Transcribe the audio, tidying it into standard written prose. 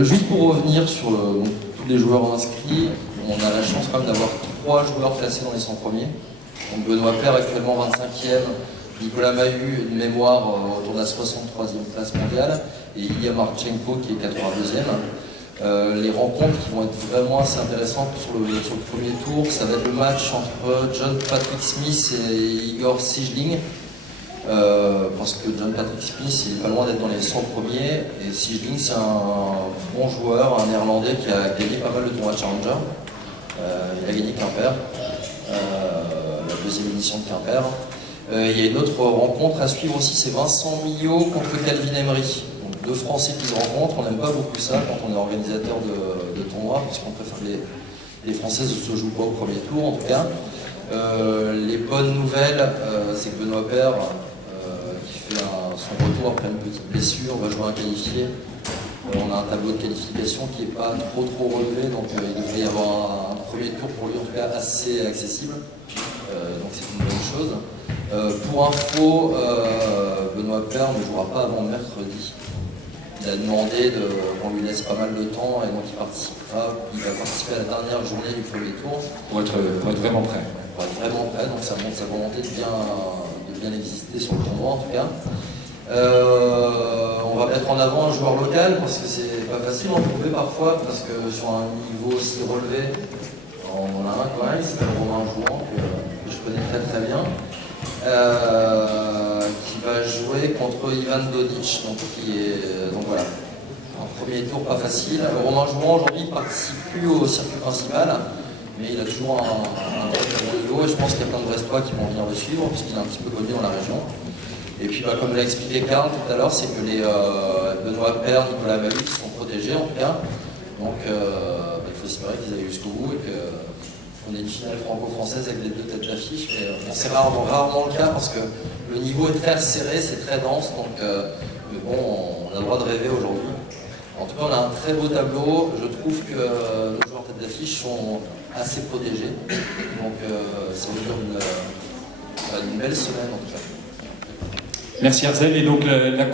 Juste pour revenir sur tous les joueurs inscrits, on a la chance quand même d'avoir 3 joueurs classés dans les 100 premiers. Donc Benoît Paire actuellement 25e, Nicolas Mahut, une mémoire autour de la 63e place mondiale, et Ilya Marchenko qui est 82e. Les rencontres qui vont être vraiment assez intéressantes sur le premier tour, ça va être le match entre John Patrick Smith et Igor Sijling. Parce que John Patrick Smith il est pas loin d'être dans les 100 premiers, et Sijling c'est un bon joueur, un néerlandais qui a gagné pas mal de tournois Challenger. Il a gagné Quimper, la deuxième édition de Quimper. Il y a une autre rencontre à suivre aussi, c'est Vincent Millot contre Calvin Emery. Donc 2 Français qui se rencontrent, on n'aime pas beaucoup ça quand on est organisateur de tournois, parce qu'on préfère les Françaises ne se jouent pas au premier tour en tout cas. Les bonnes nouvelles, c'est que Benoît Paire, qui fait son retour après une petite blessure, va jouer un qualifié. On a un tableau de qualification qui n'est pas trop relevé, donc il devrait y avoir un premier tour pour lui en tout cas assez accessible. Donc c'est une bonne chose. Pour info, Benoît Paire ne jouera pas avant mercredi. Il a demandé qu'on lui laisse pas mal de temps, et donc il va participer à la dernière journée du premier tour. Pour être vraiment prêt. Pour être vraiment prêt, donc ça montre sa volonté de bien exister sur le tournoi en tout cas. On va mettre en avant un joueur local parce que c'est pas facile d'en trouver parfois, parce que sur un niveau aussi relevé, on en a un quand même, il s'appelle Romain Jouan, que je connais très bien, qui va jouer contre Ivan Dodic, donc voilà. Un premier tour pas facile. Romain Jouan aujourd'hui ne participe plus au circuit principal, mais il a toujours un très bon niveau, et je pense qu'il y a plein de Brestois qui vont venir le suivre, puisqu'il est un petit peu connu dans la région. Et puis comme l'a expliqué Karl tout à l'heure, c'est que les Benoît Paire, Nicolas Mahut sont protégés en tout cas. Donc il faut espérer qu'ils aillent jusqu'au bout et qu'on ait une finale franco-française avec les 2 têtes d'affiche. Mais c'est rarement le cas parce que le niveau est très serré, c'est très dense. Donc mais bon, on a le droit de rêver aujourd'hui. En tout cas, on a un très beau tableau. Je trouve que nos joueurs tête d'affiche sont assez protégés. Donc ça veut dire une belle semaine en tout cas. Merci Arzel. Et donc la